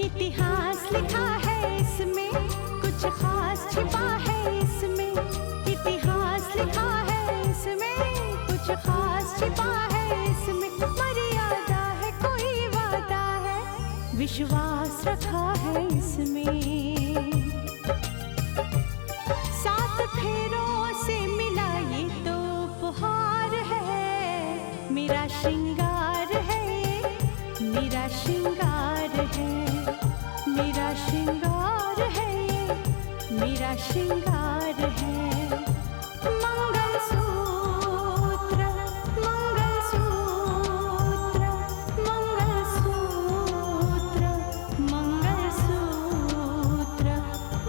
इतिहास लिखा है इसमें, कुछ खास छिपा है इसमें। इतिहास लिखा है इसमें, कुछ खास छिपा है इसमें। मर्यादा है, कोई वादा है, विश्वास रखा है इसमें। सात फेरों से मिला ये तो उपहार है, मेरा श्रृंगार है, मेरा श्रृंगार है, मेरा श्रृंगार है, मेरा श्रृंगार है। मंगलसूत्र, मंगलसूत्र, मंगलसूत्र, मंगलसूत्र,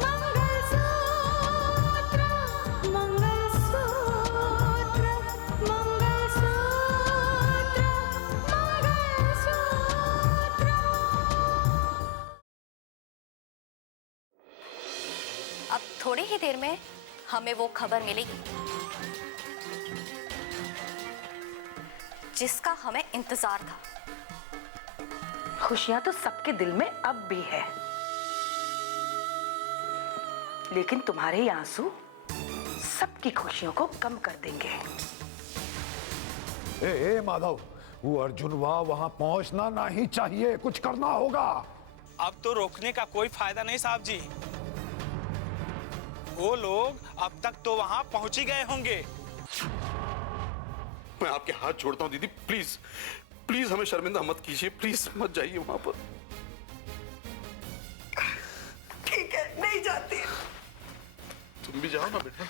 मंगलसूत्र, मंगलसूत्र, मंगलसूत्र। अब थोड़ी ही देर में हमें वो खबर मिलेगी जिसका हमें इंतजार था। खुशियां तो सबके दिल में अब भी है, लेकिन तुम्हारे ये आंसू सबकी खुशियों को कम कर देंगे। ए माधव, वो अर्जुनवा वहां पहुंचना नहीं चाहिए, कुछ करना होगा। अब तो रोकने का कोई फायदा नहीं साहब जी, वो लोग अब तक तो वहां पहुंच ही गए होंगे। मैं आपके हाथ जोड़ता हूं दीदी, प्लीज प्लीज हमें शर्मिंदा मत कीजिए, प्लीज मत जाइए वहां पर। ठीक है, नहीं जाती। तुम भी जाओ ना बेटा।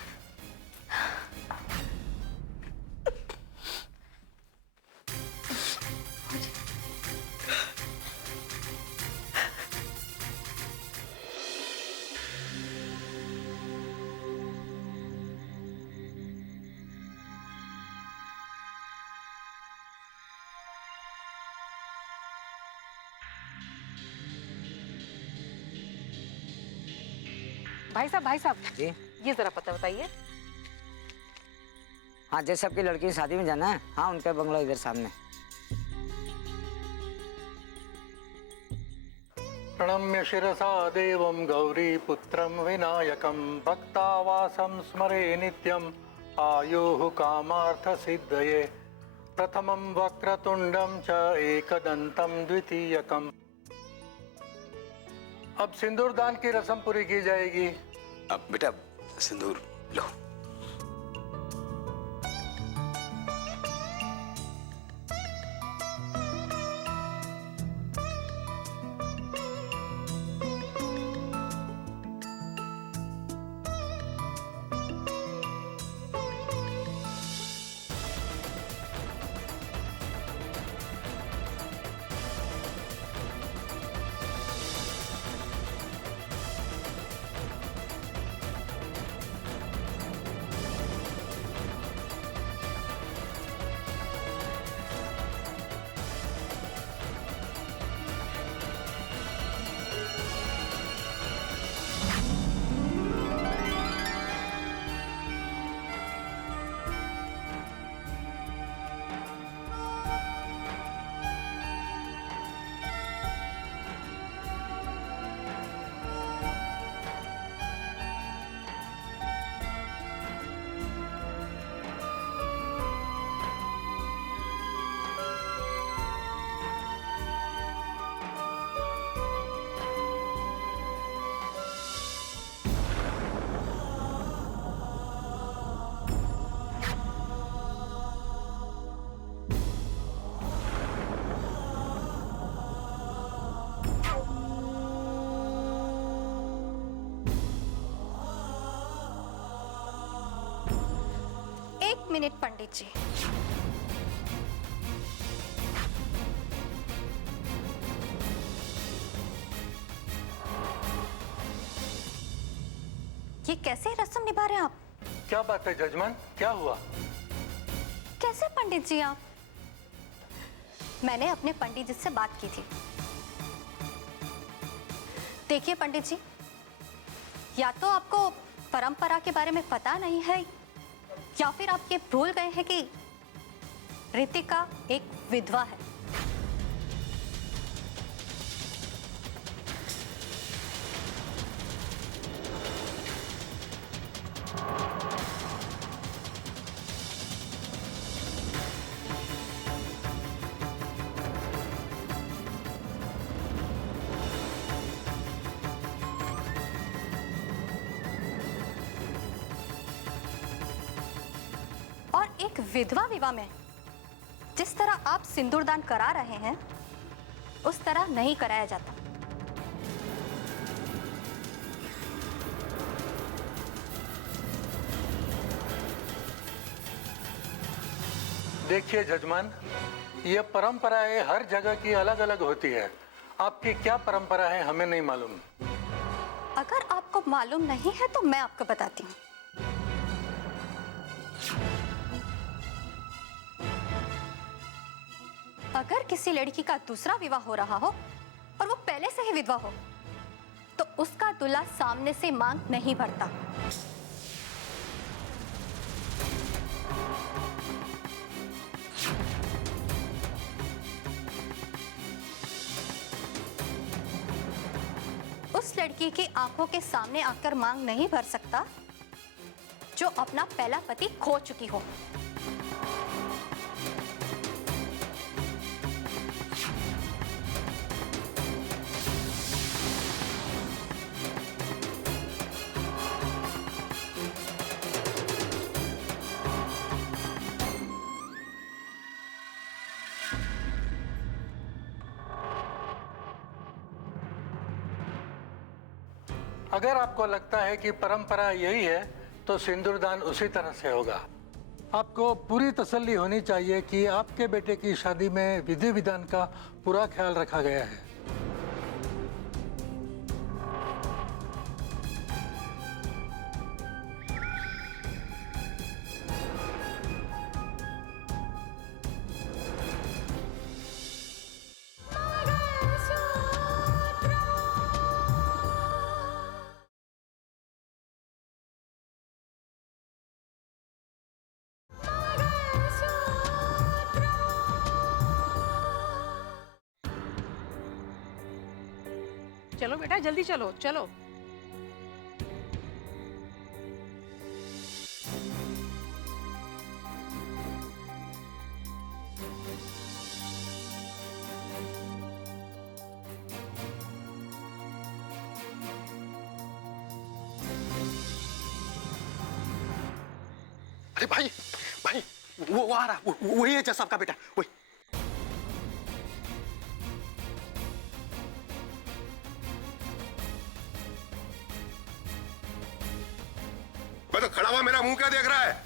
भाई साहब जी ये जरा पता बताइए। हाँ, जिस सबकी लड़की की शादी में जाना है, हाँ उनका बंगला इधर सामने। प्रणम्य शिरसा देवं गौरीपुत्रं विनायकं भक्तावासं स्मरे नित्यं आयुः कामार्थसिद्धये। प्रथमं वक्रतुंडं च एकदन्तं द्वितीयकम्। अब सिंदूर दान की रस्म पूरी की जाएगी। अब बेटा सिंदूर लो। एक मिनट पंडित जी, ये कैसे रस्म निभा रहे हैं आप? क्या बात है जजमान, क्या हुआ? कैसे पंडित जी आप? मैंने अपने पंडित जी से बात की थी। देखिए पंडित जी, या तो आपको परंपरा के बारे में पता नहीं है, या फिर आप ये भूल गए हैं कि रितिका एक विधवा है। एक विधवा विवाह में जिस तरह आप सिंदूरदान करा रहे हैं उस तरह नहीं कराया जाता। देखिए जजमान, ये परंपराएं हर जगह की अलग अलग होती है। आपकी क्या परंपरा है हमें नहीं मालूम। अगर आपको मालूम नहीं है तो मैं आपको बताती हूँ। अगर किसी लड़की का दूसरा विवाह हो रहा हो और वो पहले से ही विधवा हो तो उसका दूल्हा सामने से मांग नहीं भरता। उस लड़की की आंखों के सामने आकर मांग नहीं भर सकता जो अपना पहला पति खो चुकी हो। अगर आपको लगता है कि परंपरा यही है तो सिंदूरदान उसी तरह से होगा। आपको पूरी तसल्ली होनी चाहिए कि आपके बेटे की शादी में विधि विधान का पूरा ख्याल रखा गया है। चलो बेटा जल्दी चलो चलो। अरे भाई भाई, वो आ रहा, वही है जज साहब का बेटा, वही। मैं तो खड़ा हुआ, मेरा मुंह क्या देख रहा है?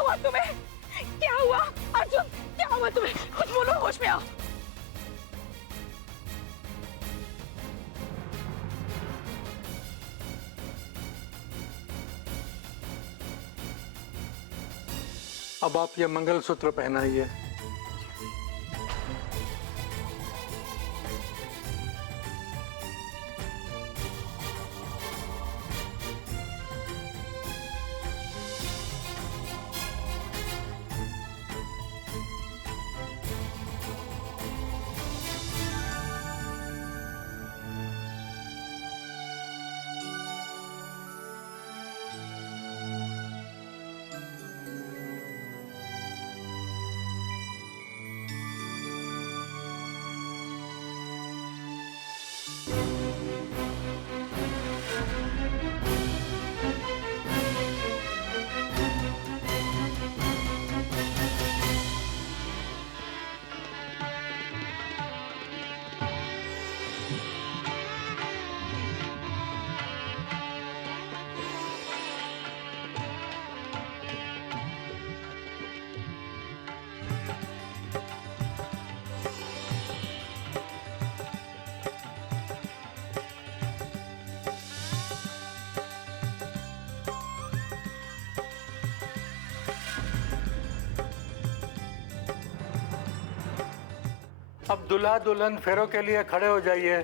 हुआ तुम्हें? क्या हुआ अर्जुन? क्या हुआ तुम्हें? कुछ बोलो, होश में आओ। अब आप ये मंगलसूत्र पहनाइए। अब दुल्हा दुल्हन फेरों के लिए खड़े हो जाइए।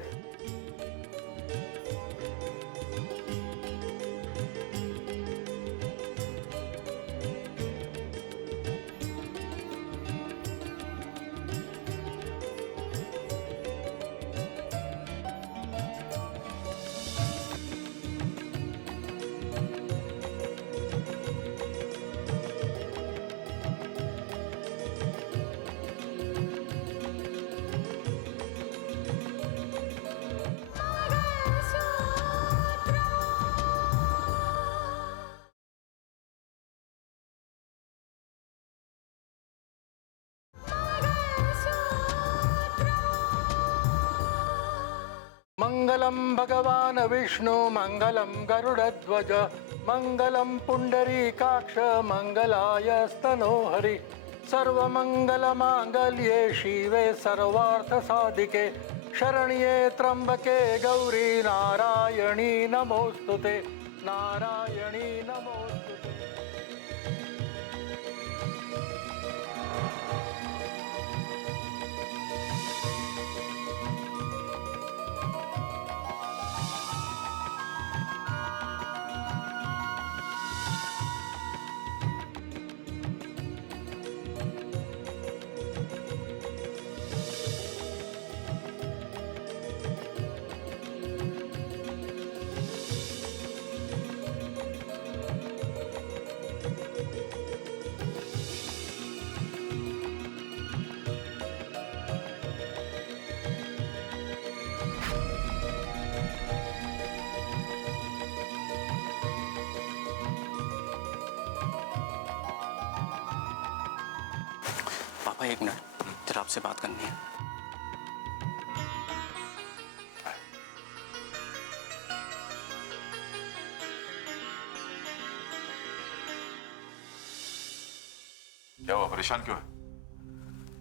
मंगलम भगवान विष्णु मंगलम गरुड़ध्वज मंगलम पुंडरीकाक्ष मंगलाय स्तनोहरि सर्वमंगल मांगल्ये शिवे सर्वार्थ साधिके शरण्ये त्र्यंबके गौरी नारायणी नमोस्तुते नारायणी नमोस्तुते। पापा एक मिनट, जरा आपसे बात करनी है। क्या हुआ, परेशान क्यों है?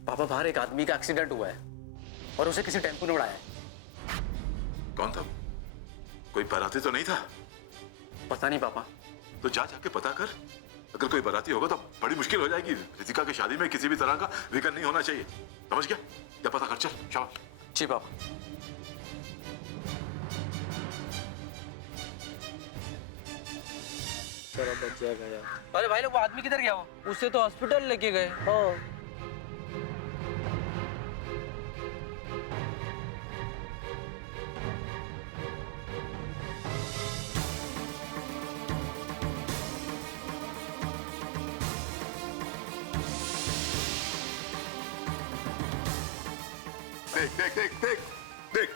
पापा बाहर एक आदमी का एक्सीडेंट हुआ है और उसे किसी टेम्पो ने उड़ाया है। कौन था? कोई बाराती तो नहीं था? पता नहीं पापा। तो जाके पता कर। अगर कोई बाराती होगा तो बड़ी मुश्किल हो जाएगी। रितिका की शादी में किसी भी तरह का विघ्न नहीं होना चाहिए, समझ गया? क्या पता कर, चल शाबाश। जी पापा। बच जाएगा यार। अरे भाई लोग, वो आदमी किधर गया? वो उससे तो हॉस्पिटल लेके गए। देख देख देख देख देख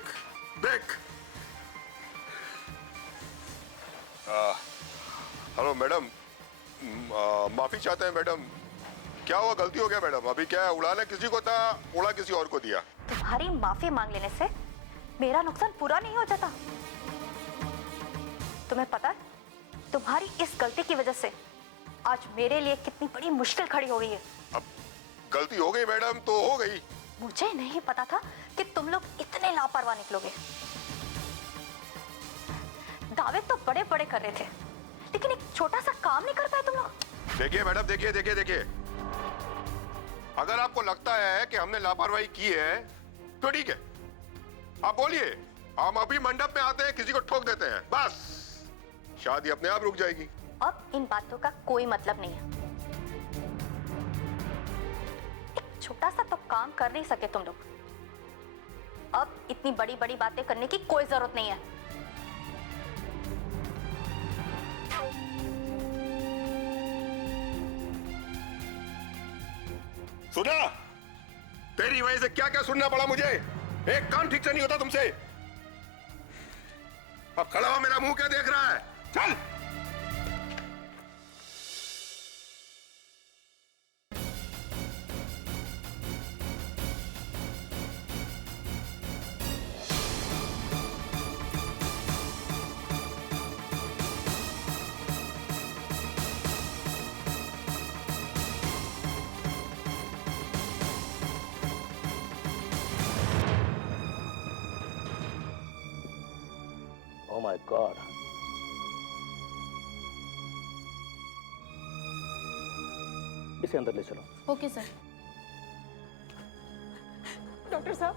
देख। हेलो मैडम, माफी चाहते हैं मैडम। क्या हुआ, गलती हो गया मैडम? अभी क्या है, उड़ाना किसी को था, उड़ा किसी और को दिया। तुम्हारी माफी मांग लेने से मेरा नुकसान पूरा नहीं हो जाता। तुम्हें पता है, तुम्हारी इस गलती की वजह से आज मेरे लिए कितनी बड़ी मुश्किल खड़ी हो गई है। अब गलती हो गई मैडम तो हो गई। मुझे नहीं पता था कि तुम लोग इतने लापरवाह निकलोगे। दावे तो बड़े बड़े कर रहे थे, लेकिन एक छोटा सा काम नहीं कर पाए तुम लोग। देखिए मैडम, देखिए अगर आपको लगता है कि हमने लापरवाही की है तो ठीक है, आप बोलिए, हम अभी मंडप में आते हैं, किसी को ठोक देते हैं, बस शादी अपने आप रुक जाएगी। अब इन बातों का कोई मतलब नहीं है। एक छोटा सा तो काम कर नहीं सके तुम लोग, अब इतनी बड़ी बड़ी बातें करने की कोई जरूरत नहीं है। सुना, तेरी वजह से क्या क्या सुनना पड़ा मुझे। एक काम ठीक से नहीं होता तुमसे। अब खड़ा हो, मेरा मुंह क्या देख रहा है, चल। Oh my God. इसे अंदर ले चलो। Okay sir. डॉक्टर साहब,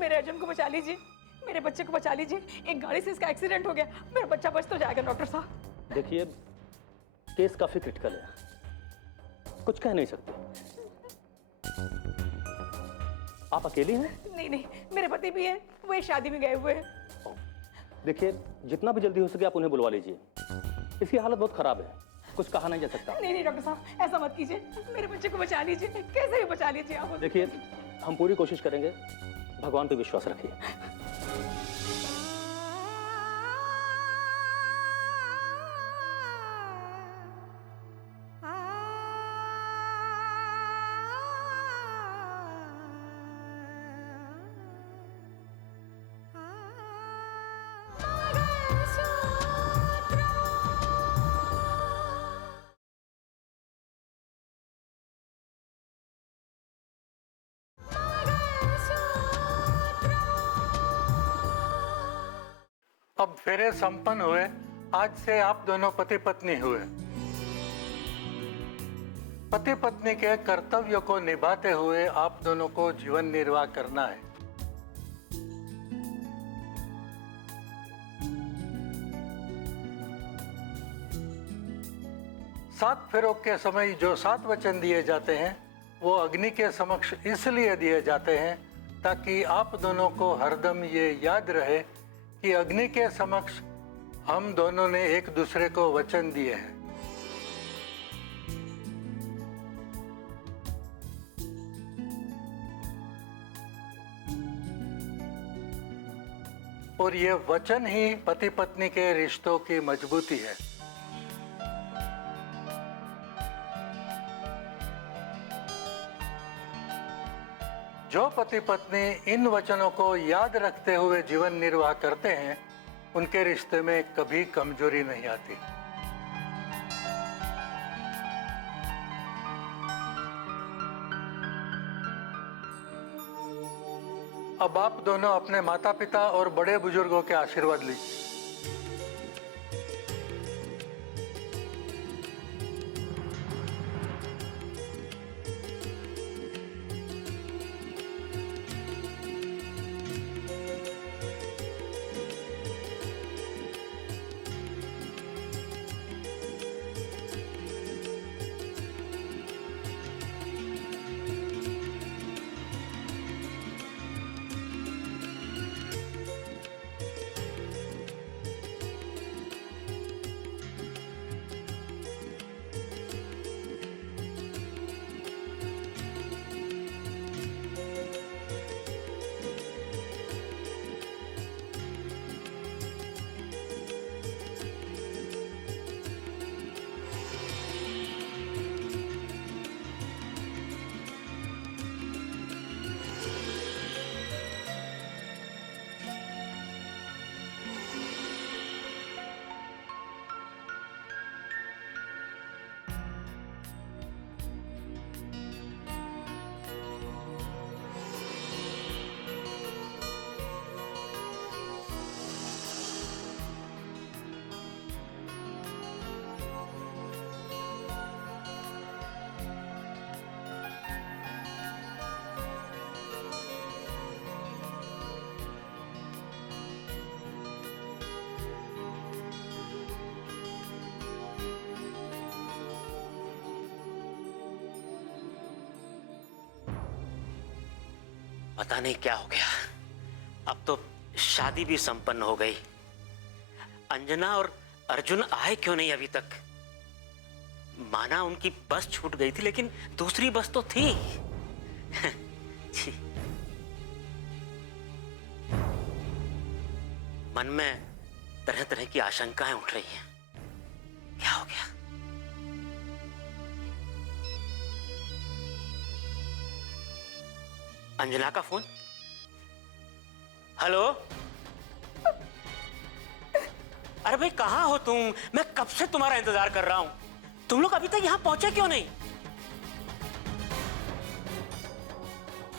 मेरे अर्जुन को बचा लीजिए, मेरे बच्चे को बचा लीजिए। एक गाड़ी से इसका एक्सीडेंट हो गया, मेरा बच्चा बच तो जाएगा डॉक्टर साहब। देखिए, केस काफी क्रिटिकल है, कुछ कह नहीं सकते। आप अकेली हैं? नहीं, मेरे पति भी हैं, वो एक शादी में गए हुए हैं। देखिए, जितना भी जल्दी हो सके आप उन्हें बुलवा लीजिए। इसकी हालत बहुत खराब है, कुछ कहा नहीं जा सकता। नहीं डॉक्टर साहब, ऐसा मत कीजिए, मेरे बच्चे को बचा लीजिए, कैसे भी बचा लीजिए आप। देखिए, हम पूरी कोशिश करेंगे, भगवान पे विश्वास रखिए। अब फेरे संपन्न हुए, आज से आप दोनों पति पत्नी हुए। पति पत्नी के कर्तव्यों को निभाते हुए आप दोनों को जीवन निर्वाह करना है। सात फेरों के समय जो 7 वचन दिए जाते हैं, वो अग्नि के समक्ष इसलिए दिए जाते हैं ताकि आप दोनों को हरदम ये याद रहे कि अग्नि के समक्ष हम दोनों ने एक दूसरे को वचन दिए हैं। और ये वचन ही पति पत्नी के रिश्तों की मजबूती है। जो पति पत्नी इन वचनों को याद रखते हुए जीवन निर्वाह करते हैं, उनके रिश्ते में कभी कमजोरी नहीं आती। अब आप दोनों अपने माता पिता और बड़े बुजुर्गों के आशीर्वाद लीजिए। पता नहीं क्या हो गया, अब तो शादी भी संपन्न हो गई। अंजना और अर्जुन आए क्यों नहीं अभी तक? माना उनकी बस छूट गई थी, लेकिन दूसरी बस तो थी। छी। मन में तरह तरह की आशंकाएं उठ रही हैं। क्या हो गया? अंजना का फोन। हेलो, अरे भाई कहां हो तुम? मैं कब से तुम्हारा इंतजार कर रहा हूं। तुम लोग अभी तक यहां पहुंचे क्यों नहीं?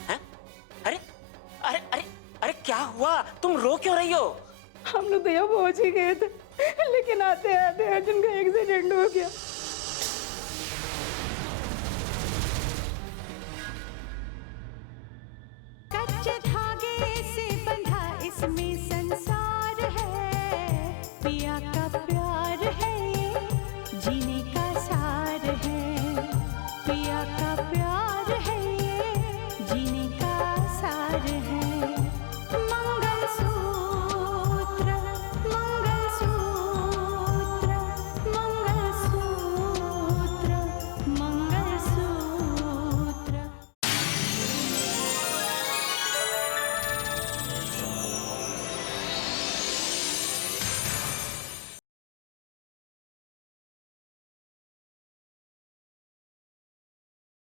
हैं? अरे अरे अरे अरे क्या हुआ? तुम रो क्यों रही हो? हम लोग तो यहाँ पहुंच ही गए थे, लेकिन आते आते अर्जुन का एक्सीडेंट हो गया। कच्चे धागे से बंधा इसमें संसार।